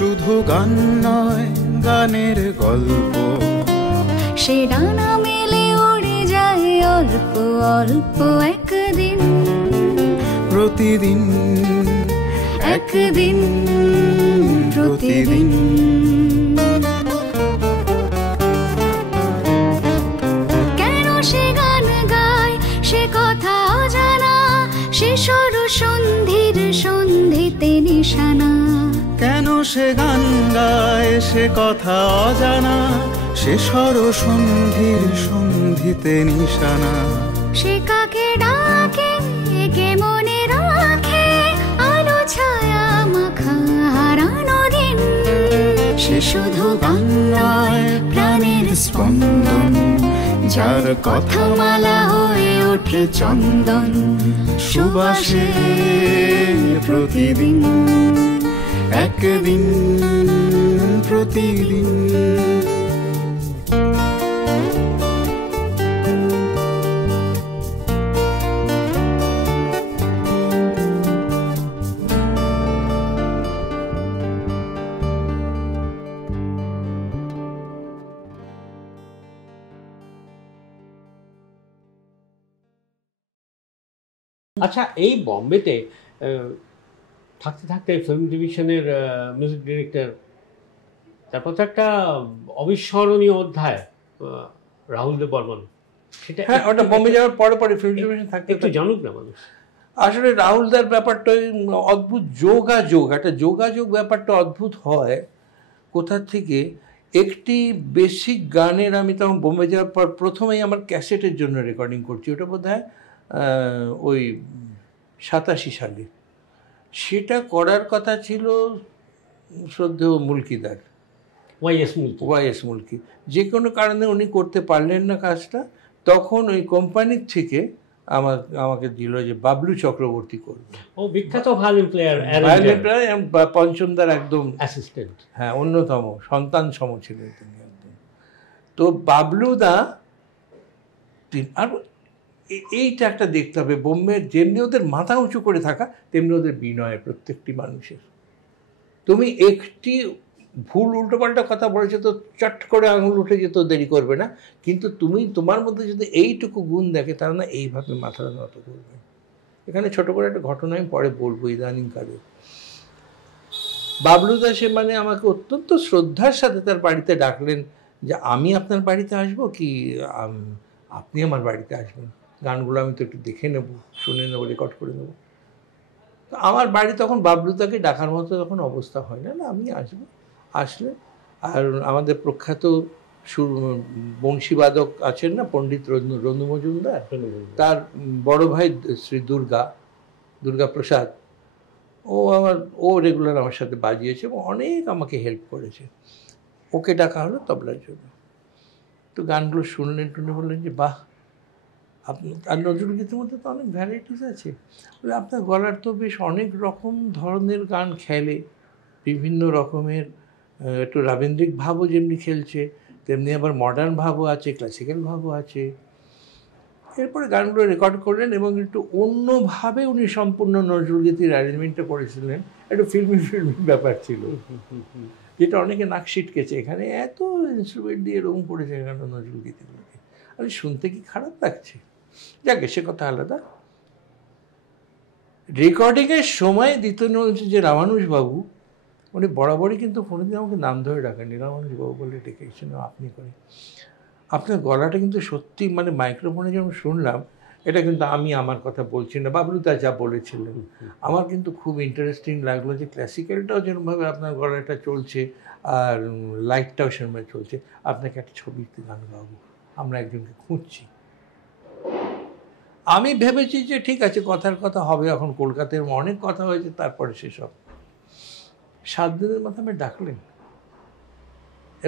শুধু গান নয়, গানের গল্প। সে ডানা মেলে উড়ে যায় অল্প অল্প একদিন, প্রতিদিন একদিন প্রতিদিন। কেন সে গান গায় সে কথা অজানা, সে সর সন্ধির সন্ধিতে নিশানা। কেন সে গান গায় সে কথা অজানা, সে সর সন্ধির সন্ধিতে নিশানা। সে কাকে ডাকে কে মনে রাখে, আলো ছায়া মাখা হারানো দিন। সে শুধু গান নয়, প্রাণের স্পন্দন, যার কথা মালা হয়ে ওঠে চন্দন সুবাসে প্রতিদিন, একদিন প্রতিদিন। আচ্ছা, এই বম্বেতে থাকতে থাকতে ফিল্ম ডিভিশনের মিউজিক ডিরেক্টর, তারপর তো একটা অবিস্মরণীয় অধ্যায় রাহুল দেব বর্মন, সেটা হ্যাঁ, ওটা বম্বে যাওয়ার পরে পরে ফিল্ম ডিভিশন থাকতে একটু জানুক না মানুষ। আসলে রাহুলদার ব্যাপারটা অদ্ভুত যোগাযোগ, একটা যোগাযোগ ব্যাপারটা অদ্ভুত হয়। কোথা থেকে একটি বেসিক গানের, আমি তখন বোম্বে যাওয়ার পর প্রথমেই আমার ক্যাসেটের জন্য রেকর্ডিং করছি, ওটা বোধ হয় ওই 87 সালে। সেটা করার কথা ছিল শ্রদ্ধেয় মুলকিদার, ওয়াইএস মুলকি। যে কোনো কারণে উনি করতে পারলেন না কাজটা। তখন ওই কোম্পানির থেকে আমাকে দিল যে বাবলু চক্রবর্তী করবে। ও বিখ্যাত ভায়োলিন প্লেয়ার, পঞ্চমদার একদম অ্যাসিস্ট্যান্ট, হ্যাঁ, অন্যতম সন্তান সম ছিলেন তিনি একদম। তো বাবলুদা আর এইটা একটা দেখতে হবে, বোম্বের যেমনি ওদের মাথা উঁচু করে থাকা, তেমনি ওদের বিনয় প্রত্যেকটি মানুষের। তুমি একটি ভুল উল্টোপাল্টা কথা বলেছো তো চট করে আঙুল উঠে যেত, দেরি করবে না। কিন্তু তুমি তোমার মধ্যে যদি এইটুকু গুণ দেখে, তারা না এইভাবে মাথাটা নত করবে। এখানে ছোট করে একটা ঘটনা আমি পরে বলবো ইদানিংকালে। বাবলুদা সে মানে আমাকে অত্যন্ত শ্রদ্ধার সাথে তার বাড়িতে ডাকলেন যে আমি আপনার বাড়িতে আসবো কি আপনি আমার বাড়িতে আসবেন, গানগুলো আমি তো একটু দেখে নেব, শুনে নেবো, রেকর্ড করে নেবো। তো আমার বাড়ি তখন বাবলুদাকে ডাকার মতো তখন অবস্থা হয় না, আমি আসবো। আসলে আর আমাদের প্রখ্যাত বংশীবাদক আছেন না, পণ্ডিত রনু মজুমদার, তার বড় ভাই শ্রী দুর্গা প্রসাদ, ও রেগুলার আমার সাথে বাজিয়েছে এবং অনেক আমাকে হেল্প করেছে। ওকে ডাকা হলো তবলার জন্য। তো গানগুলো শুনলেন, বললেন যে বাহ, আর নজরুল গীতের মধ্যে তো অনেক ভ্যারাইটিস আছে, আপনার গলার তো বেশ অনেক রকম ধরনের গান খেলে, বিভিন্ন রকমের, একটু রাবীন্দ্রিক ভাবও যেমনি খেলছে, তেমনি আবার মডার্ন ভাবও আছে, ক্লাসিক্যাল ভাবও আছে। এরপরে গানগুলো রেকর্ড করলেন এবং একটু অন্যভাবে উনি সম্পূর্ণ নজরুল গীতির অ্যারেঞ্জমেন্টটা করেছিলেন। একটু ফিল্মি ব্যাপার ছিল, যেটা অনেকে নাক ছিটকেছে, এখানে এত ইনস্ট্রুমেন্ট দিয়ে এরকম করেছে এখানে নজরুল গীতিগুলোকে, আরে শুনতে কি খারাপ লাগছে? যাকে সে কথা আলাদা। রেকর্ডিংয়ের সময় দ্বিতীয় হচ্ছে যে রামানুজবাবু, উনি বরাবরই কিন্তু কোনোদিন আমাকে নাম ধরে ডাকেননি, রামানুজবাবু বলে ডেকেছেন আপনি করে। আপনার গলাটা কিন্তু সত্যি, মানে মাইক্রোফোনে যখন শুনলাম, এটা কিন্তু আমি আমার কথা বলছি না, বাবলুদা যা বলেছিলেন, আমার কিন্তু খুব ইন্টারেস্টিং লাগলো যে ক্লাসিক্যালটাও যেরকমভাবে আপনার গলাটা চলছে আর লাইটটাও সেরকমভাবে চলছে। আপনাকে একটা ছবিতে গান গাবো, আমরা একজনকে খুঁজছি। আমি ভেবেছি যে ঠিক আছে, কথার কথা হবে, এখন কলকাতায় অনেক কথা হয়েছে, তারপরে সেসব 7 দিনের মাথায় আমি ডাকলেন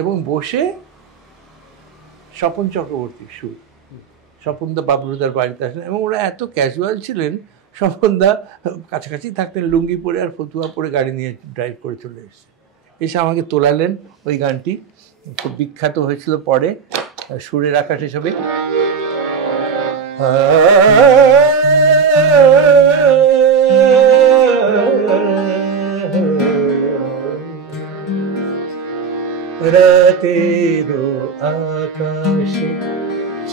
এবং বসে স্বপন চক্রবর্তী সুর, স্বপনদা বাবলুদার বাড়িতে আসলেন এবং ওরা এত ক্যাজুয়াল ছিলেন, স্বপনদা কাছাকাছি থাকতেন, লুঙ্গি পরে আর ফতুয়া পরে গাড়ি নিয়ে ড্রাইভ করে চলে এসেছে, এসে আমাকে তোলালেন। ওই গানটি খুব বিখ্যাত হয়েছিল পরে সুরের আকাশ হিসেবে। রাতেরও আকাশে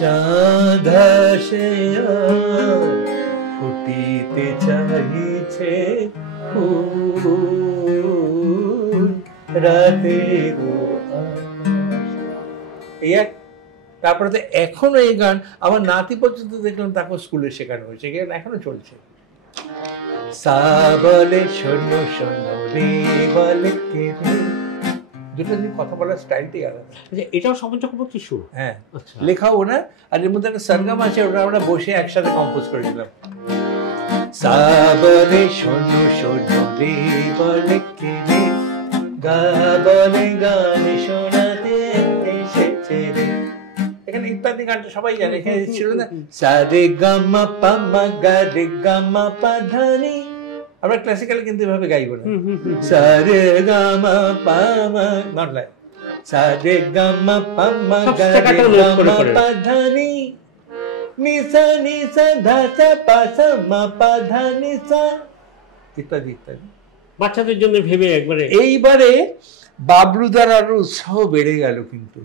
চাঁদ আসে আর ফুটিতে চাইছে ফুল রাতেরও আকাশে। এই এক। তারপরে তো এখনো এই গান আমার নাতি পর্যন্ত দেখলাম, তাকে স্কুলে শেখানো হয়েছে, এই গান এখনো চলছে। সা বলে শোনো শোনো রে বলে কে রে, দুটো দিন কথা বলার স্টাইলটাই আলাদা। আচ্ছা, এটাও স্বপন চক্রবর্তীর সুর? হ্যাঁ, আচ্ছা, লেখাও না। আর এর মধ্যে একটা সরগম আছে, ওটা আমরা বসে একসাথে কম্পোজ করেছিলাম। সা বলে শোনো শোনো রে বলে কে রে, গা বলে গান শোনাতে এসেছে রে। এখানে ইত্যাদি গানটা সবাই জানে, এখানে ছিল না সা রে গা মা পা মা গা রে গা মা পা ধা নি। আমরা ক্লাসিক্যালি কিন্তু এভাবে গাইব না, সা রে গা মা পা মা, নট লাইক সা রে গা মা পা মা গা রে গা মা পা ধা নি, নি সা ধা সা পা সা মা পা ধা নি সা, ইত্যাদি ইত্যাদি। বাচ্চাদের জন্য ভেবে একবারে। এইবারে বাবলুদার আরো উৎসাহ বেড়ে গেল কিন্তু,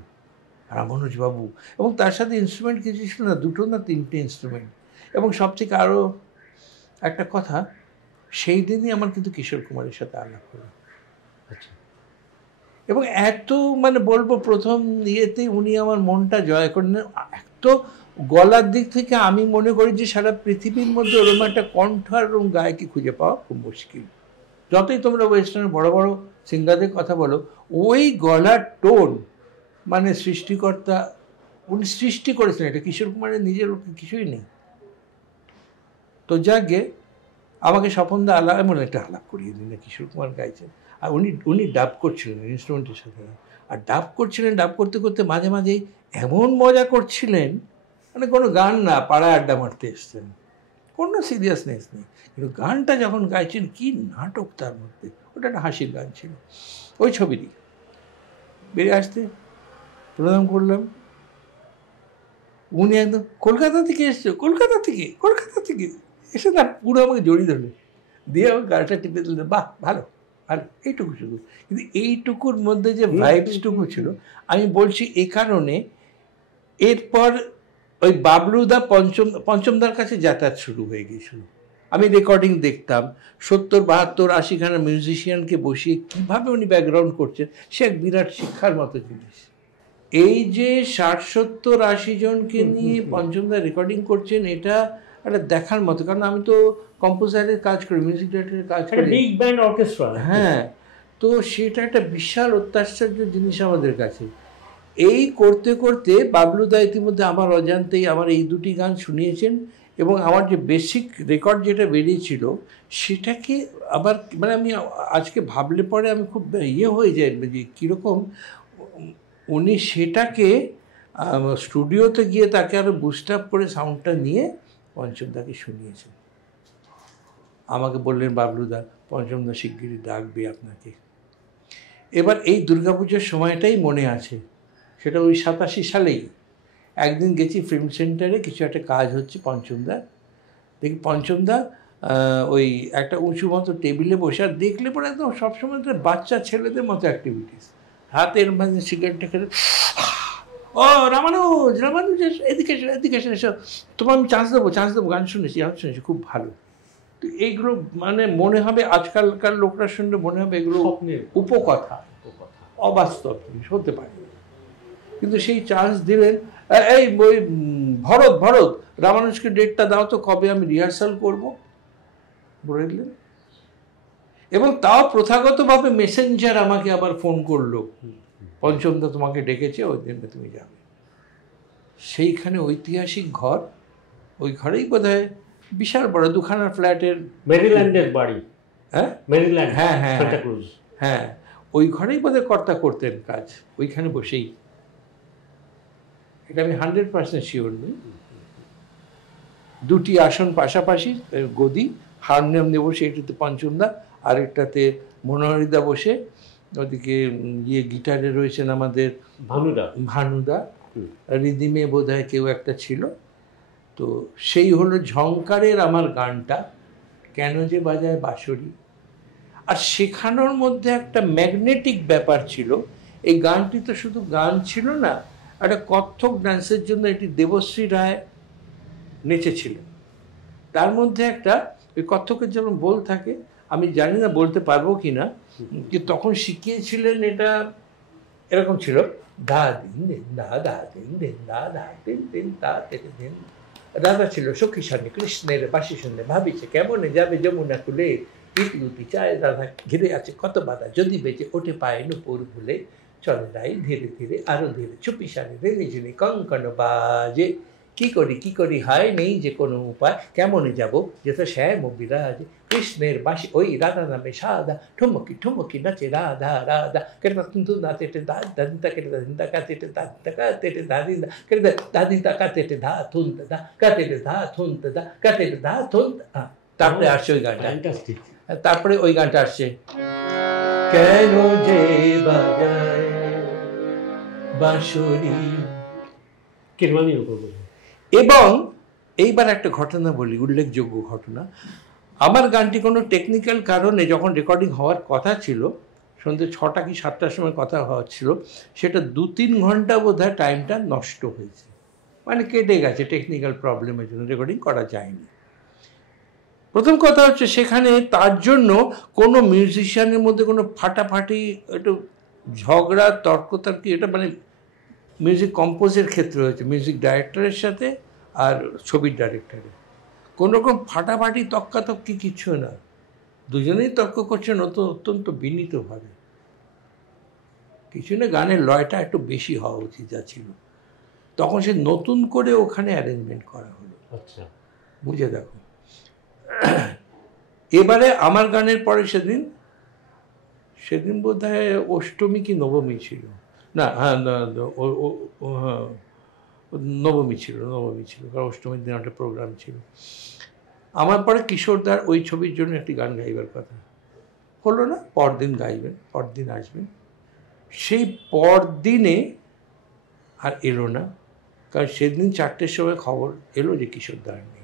রামানুজ বাবু, এবং তার সাথে ইনস্ট্রুমেন্ট কিছু ছিল না, দুটো না তিনটে ইনস্ট্রুমেন্ট। এবং সবথেকে আরও একটা কথা, সেই দিনই আমার কিন্তু কিশোর কুমারের সাথে আলাপ হলো। আচ্ছা, এবং এত মানে বলবো প্রথম ইয়েতেই উনি আমার মনটা জয় করে নেন। এত গলার দিক থেকে আমি মনে করি যে সারা পৃথিবীর মধ্যে ওরকম একটা কণ্ঠ আর ওরকম গায়কী খুঁজে পাওয়া খুব মুশকিল। যতই তোমরা ওয়েস্টার্নের বড় বড় সিঙ্গারদের কথা বলো, ওই গলার টোন মানে সৃষ্টিকর্তা উনি সৃষ্টি করেছেন, এটা কিশোর কুমারের নিজের কিছুই নেই। তো যাকে আমাকে স্বপনদা আলাপ, এমন একটা আলাপ করিয়ে দিন, কিশোর কুমার গাইছেন, আর উনি ডাব করছিলেন ইনস্ট্রুমেন্টের সাথে, আর ডাব করছিলেন, ডাব করতে করতে মাঝে মাঝেই এমন মজা করছিলেন, মানে কোনো গান না, পাড়ায় আড্ডা মারতে এসছেন, কোনো সিরিয়াসনেস নেই, কিন্তু গানটা যখন গাইছেন কি নাটক তার মধ্যে, ওটা একটা হাসির গান ছিল। ওই ছবিরই বেরিয়ে আসতে প্রণাম করলাম, উনি একদম কলকাতা থেকে এসছো, কলকাতা থেকে এসে তার পুরো আমাকে জড়িয়ে ধরলেন, দিয়ে আমাকে গাড়িটা টিপে দিলেন, বাহ ভালো ভালো, এইটুকু শুধু। কিন্তু এইটুকুর মধ্যে যে ভাইবসটুকু ছিল, আমি বলছি এই কারণে, এরপর ওই বাবলুদা পঞ্চমদার কাছে যাতায়াত শুরু হয়ে গিয়েছিল। আমি রেকর্ডিং দেখতাম, 70, 72, 80 খানা মিউজিশিয়ানকে বসিয়ে কীভাবে উনি ব্যাকগ্রাউন্ড করছেন, সে এক বিরাট শিক্ষার মতো জিনিস। এই যে 60, 70, 80 জনকে নিয়ে পঞ্চমদা রেকর্ডিং করছেন, এটা একটা দেখার মতো। কারণ আমি তো কম্পোজারের কাজ করি, মিউজিক ডাইরেক্টরের কাজ করি, বিগ ব্যান্ড অর্কেস্ট্রা। হ্যাঁ, তো সেটা একটা বিশাল অত্যাশ্চর্য জিনিস আমাদের কাছে। এই করতে করতে বাবলুদা ইতিমধ্যে আমার অজান্তেই আমার এই দুটি গান শুনিয়েছেন, এবং আমার যে বেসিক রেকর্ড যেটা বেরিয়েছিল সেটাকে আবার মানে আমি আজকে ভাবলে পরে আমি খুব ইয়ে হয়ে যাই যে কীরকম উনি সেটাকে স্টুডিওতে গিয়ে তাকে আরও বুস্ট আপ করে সাউন্ডটা নিয়ে পঞ্চমদাকে শুনিয়েছেন। আমাকে বললেন, বাবলুদা পঞ্চমদা শিগগিরই ডাকবে আপনাকে। এবার এই দুর্গাপুজোর সময়টাই মনে আছে, সেটা ওই 87 সালেই একদিন গেছি ফিল্ম সেন্টারে, কিছু একটা কাজ হচ্ছে পঞ্চমদা, দেখি পঞ্চমদা ওই একটা উঁচু মতো টেবিলে বসে, আর দেখলে পরে একদম সবসময় বাচ্চা ছেলেদের মতো অ্যাক্টিভিটিস, হাতের মাঝে সিগারেটটা খেলে, ও রামানুজ এদিকে এসো, তোমার আমি চান্স দেবো, গান শুনেছি খুব ভালো। তো এইগুলো মানে মনে হবে আজকালকার লোকরা শুনলে মনে হবে এগুলো উপকথা, অবাস্তব জিনিস হতে পারে, কিন্তু সেই চান্স দিলেন। এই ওই ভরত রামানুজকে ডেটটা দাও তো, কবে আমি রিহার্সাল করবো বলে দিলেন। এবং তাও প্রথাগতভাবে মেসেঞ্জার আমাকে আবার ফোন করলো, পঞ্চমদা তোমাকে ডেকেছে, ওই দিনটা তুমি যাবে। সেইখানে ঐতিহাসিক ঘর, ওই ঘরেই বোধহয় বিশাল বড় 2খানা ফ্ল্যাটের, মেরিল্যান্ডের বাড়ি, হ্যাঁ মেরিল্যান্ড, হ্যাঁ হ্যাঁ সান্টা ক্রুজ, হ্যাঁ ওই ঘরেই বোধহয় কর্তা করতেন কাজ, ওইখানে বসেই। এটা আমি 100% শিওর নই। দুটি আসন পাশাপাশি, গদি, হারমোনিয়াম নিয়ে বসে, এটাতে পঞ্চমদা, আরেকটাতে মনোহরিদা বসে, ওদিকে গিটারে রয়েছেন আমাদের ভানুদা, রিদিমে বোধহয় কেউ একটা ছিল। তো সেই হলো ঝংকারের আমার গানটা, কেন যে বাজায় বাঁশরি। আর শেখানোর মধ্যে একটা ম্যাগনেটিক ব্যাপার ছিল, এই গানটি তো শুধু গান ছিল না, একটা কত্থক ডান্সের জন্য এটি দেবশ্রী রায় নেচেছিলেন। তার মধ্যে একটা ওই কত্থকের যেমন বোল থাকে, আমি জানি না বলতে পারবো কি না, যে তখন শিখিয়েছিলেন এটা এরকম ছিল, দা দিন দিন দা দা দিন দিন দা দা দিন দিন দা দিন দিন। রাধা ছিল সখী সানে কৃষ্ণের বাসি শুনে ভাবিছে কেমনে যাবে যমুনা কুলে, ইটলুটি চায় রাধা ঘিরে আছে কত বাধা, যদি বেঁচে ওঠে পায় নুপুর ভুলে, চলে রাই ধীরে ধীরে আরো ধীরে চুপি সানে রেনে ঝুনে কঙ্কন বাজে, কি করি হায় নেই যে কোনো উপায়, কেমনে যাব যেত শ্যাম বিরাজ, কৃষ্ণের বাসি ওই রাধা নামে সাদা, ঠুমকি ঠুমকি নাচে রাধা রাধা, কেটে কিন্তু নাচেটে দা দাদিদা কেটে দাদিদা কাতেটে দাদিদা কাতেটে দাদিদা কেটে দাদিদা কাতেটে ধা থুন্ত দা কাতেটে ধা থুন্ত দা কাতেটে ধা থুন্ত। তারপরে আসছে ওই গানটা, তারপরে ওই গানটা আসছে, কেন যে বাজায় বাঁশরি। কিরমানির উপর বলুন। এবং এইবার একটা ঘটনা বলি, উল্লেখযোগ্য ঘটনা। আমার গানটি কোনো টেকনিক্যাল কারণে যখন রেকর্ডিং হওয়ার কথা ছিল, সন্ধ্যে 6টা কি 7টার সময় কথা হওয়ার ছিল, সেটা 2-3 ঘন্টা বোধহয় টাইমটা নষ্ট হয়েছে, মানে কেটে গেছে টেকনিক্যাল প্রবলেমের জন্য, রেকর্ডিং করা যায়নি। প্রথম কথা হচ্ছে সেখানে তার জন্য কোনো মিউজিশিয়ানের মধ্যে কোনো ফাটাফাটি, একটু ঝগড়া তর্কতর্কি, এটা মানে মিউজিক কম্পোজের ক্ষেত্রে হয়েছে, মিউজিক ডাইরেক্টরের সাথে আর ছবির ডাইরেক্টরের। কোনো রকম ফাটাফাটি তক্কাতক্কি কিছু না, দুজনেই তর্ক করছেন অত্যন্ত বিনীতভাবে। কিছু না, গানের লয়টা একটু বেশি হওয়া উচিত যা ছিল, তখন সে নতুন করে ওখানে অ্যারেঞ্জমেন্ট করা হলো। আচ্ছা, বুঝে দেখো। এবারে আমার গানের পরে সেদিন বোধ হয় অষ্টমী কি নবমী ছিল, না হ্যাঁ নবমী ছিল, কারণ অষ্টমীর দিন একটা প্রোগ্রাম ছিল। আমার পরে কিশোরদার ওই ছবির জন্য একটি গান গাইবার কথা হলো না, পরদিন গাইবেন, পরদিন আসবেন। সেই পরদিনে আর এলো না, কারণ সেদিন 4টের সময় খবর এলো যে কিশোরদার নেই।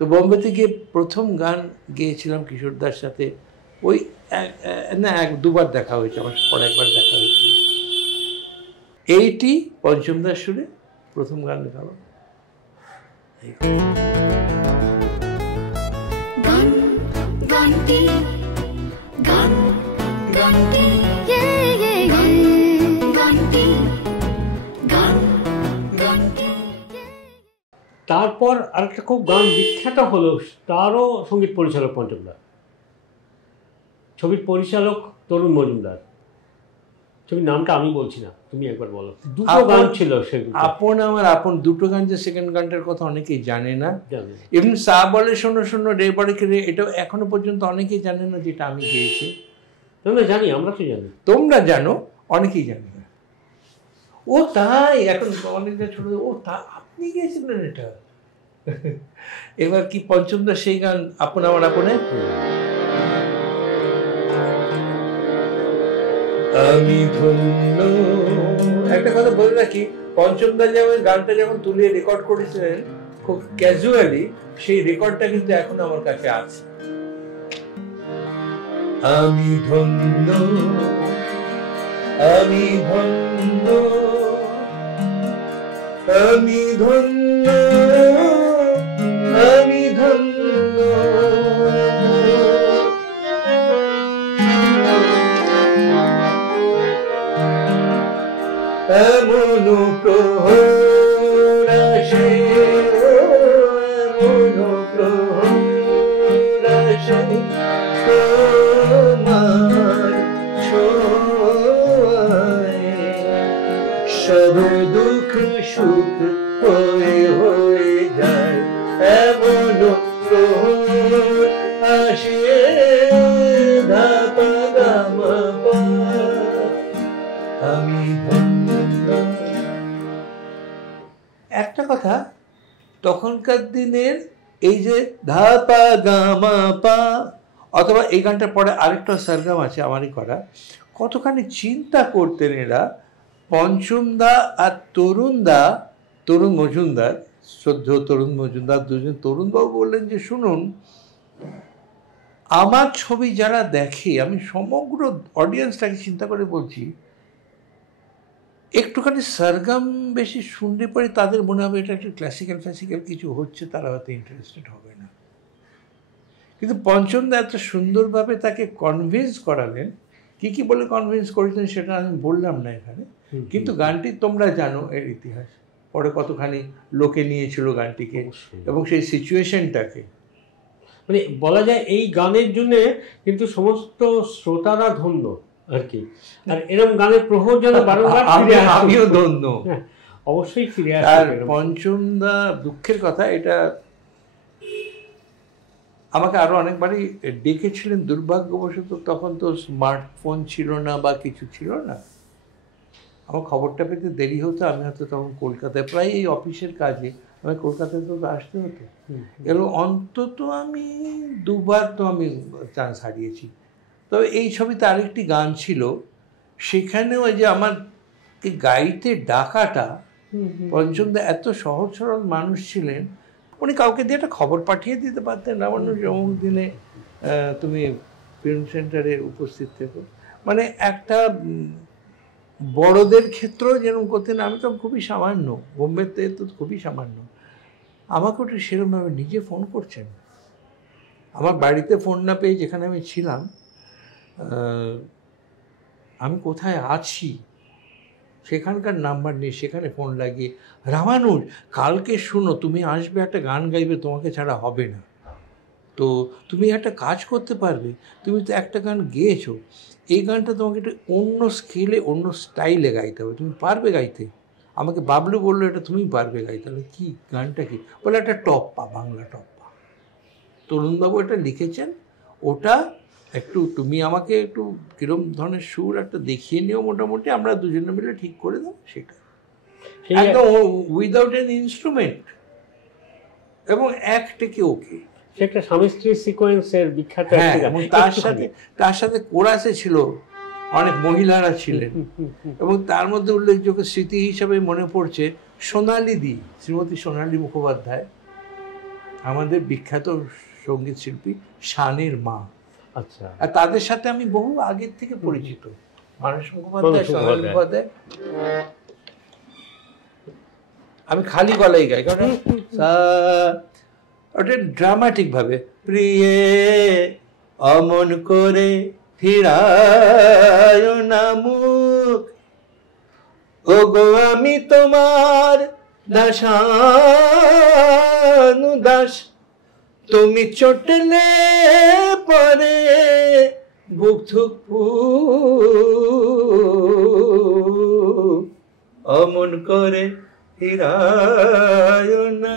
তো বোম্বেতে গিয়ে প্রথম গান গেয়েছিলাম কিশোরদার সাথে, ওই না 1-2বার দেখা হয়েছে, আমার পরে একবার দেখা হয়েছিল। এইটি পঞ্চমদার সুরে প্রথম গান গাওয়া। গান গানটি গান গানটি গানটি গান গানটি। তারপর আরেকটা খুব গান বিখ্যাত হলো, তারও সঙ্গীত পরিচালক পঞ্চমদা, ছবির পরিচালক তরুণ মজুমদার। ছবির নামটা আমি বলছি না, তুমি একবার বলো। দুটো গান ছিল সেগুলো, আপন আমার আপন, দুটো গান, যে সেকেন্ড গানটার কথা অনেকেই জানে না। এমনি সা বলে শোনো শোনো রে বলে রে, এটাও এখনো পর্যন্ত অনেকেই জানে না যেটা আমি গেয়েছি। তোমরা জানি, আমরা তো জানি, তোমরা জানো, অনেকেই জানে না। ও তাই, এখন অনেকটা ছোট, ও তা আপনি গেয়েছিলেন এটা। এবার কি পঞ্চমদা সেই গান আপন আমার আপনে, আমি ধন্য। একটা কথা বলে রাখি, পঞ্চমদা যেমন গানটা যখন তুলিয়ে রেকর্ড করেছিলেন খুব ক্যাজুয়ালি, সেই রেকর্ডটা কিন্তু এখন আমার কাছে আছে। আমি ধন্য, আমি ধন্য, আমি ধন্য, আমি ধন্য, এমন প্রহর আসে, এমন প্রহর আসে তোমার ছোঁয়ায়, সব দুঃখ সুখ হয়ে হয়ে যায়, এমন প্রহর আসে ধাপা গামা পা, আমি একটা কথা, তখনকার দিনের এই যে ধাপা গামা পা, অথবা এই গানটার পরে আরেকটা সরগম আছে আমারই করা, কতখানি চিন্তা করতেন এরা, পঞ্চমদা আর তরুণ মজুমদার, শ্রদ্ধেয় তরুণ মজুমদার, দুজন। তরুণবাবু বললেন যে শুনুন, আমার ছবি যারা দেখে, আমি সমগ্র অডিয়েন্সটাকে চিন্তা করে বলছি, একটুখানি সরগম বেশি শুনতে পারি তাদের মনে হবে এটা একটু ক্লাসিক্যাল কিছু হচ্ছে, তারা হয়তো ইন্টারেস্টেড হবে না। কিন্তু পঞ্চমদা এত সুন্দরভাবে তাকে কনভিন্স করালেন, কি বলে কনভিন্স করেছেন সেটা আমি বললাম না এখানে, কিন্তু গানটি তোমরা জানো এর ইতিহাস, পরে কতখানি লোকে নিয়েছিল গানটিকে এবং সেই সিচুয়েশনটাকে। মানে বলা যায় এই গানের জন্য কিন্তু সমস্ত শ্রোতারা ধন্য আর কি, আর এরকম গানের প্রহরজনে বারংবার ফিরে আসে, আমিও ধন্য, অবশ্যই ফিরে আসে। আর পঞ্চমদা দুঃখের কথা, এটা আমাকে আরো অনেকবারই ডেকেছিলেন, দুর্ভাগ্যবশত তখন তো স্মার্টফোন ছিল না বা কিছু ছিল না, আমার খবরটা পেতে দেরি হতো, আমি হয়তো তখন কলকাতায় প্রায় এই অফিসের কাজে আমি কলকাতায় তো আসতে হতো, এগুলো অন্তত আমি 2 বার তো আমি চান্স হারিয়েছি। তবে এই ছবিতে আরেকটি গান ছিল, সেখানেও ওই যে আমার গাইতে ডাকাটা, পঞ্চমদা এত সহজ সরল মানুষ ছিলেন, উনি কাউকে দিয়ে একটা খবর পাঠিয়ে দিতে পারতেন, রামান্য অমুক দিনে তুমি ফিল্ম সেন্টারে উপস্থিত থেকো, মানে একটা বড়দের ক্ষেত্রেও যেরকম করতেন। আমি তো খুবই সামান্য, বোম্বেতে তো খুবই সামান্য, আমাকে ওটা সেরকমভাবে নিজে ফোন করছেন, আমার বাড়িতে ফোন না পেয়ে যেখানে আমি ছিলাম, আমি কোথায় আছি সেখানকার নাম্বার নিয়ে সেখানে ফোন লাগিয়ে, রামানুজ কালকে শুনো তুমি আসবে, একটা গান গাইবে, তোমাকে ছাড়া হবে না, তো তুমি একটা কাজ করতে পারবে, তুমি তো একটা গান গেয়েছো, এই গানটা তোমাকে একটু অন্য স্কেলে অন্য স্টাইলে গাইতে হবে, তুমি পারবে গাইতে? আমাকে বাবলু বললো এটা তুমি পারবে গাইতে। তাহলে কী গানটা কী? বলে একটা টপ্পা, বাংলা টপ্পা, তরুণবাবু এটা লিখেছেন, ওটা একটু তুমি আমাকে একটু কিরম ধরনের সুর একটা দেখিয়ে নিও, মোটামুটি আমরা দুজনে মিলে ঠিক করে দাও, সেটা একদম উইদাউট এন ইনস্ট্রুমেন্ট এবং এক টেকে ওকে। একটা স্বামী স্ত্রী সিকোয়েন্সের বিখ্যাত, এবং তার সাথে কোরাসে ছিল অনেক মহিলারা ছিলেন, এবং তার মধ্যে উল্লেখযোগ্য স্মৃতি হিসাবে মনে পড়ছে সোনালী, শ্রীমতী সোনালী মুখোপাধ্যায়, আমাদের বিখ্যাত সঙ্গীত শিল্পী, শানের মা। আচ্ছা, আর তাদের সাথে আমি বহু আগের থেকে পরিচিত, মানস মুখোপাধ্যায়, সোনালী মুখোপাধ্যায়। আমি খালি গলায় গাই, কারণ ওটা ড্রামাটিক ভাবে, প্রিয়ে অমন করে ফিরায় না মুখ, ওগো আমি তোমার দাসানুদাস, তুমি চটলে পরে বুক থুকু, অমন করে ফিরায় না।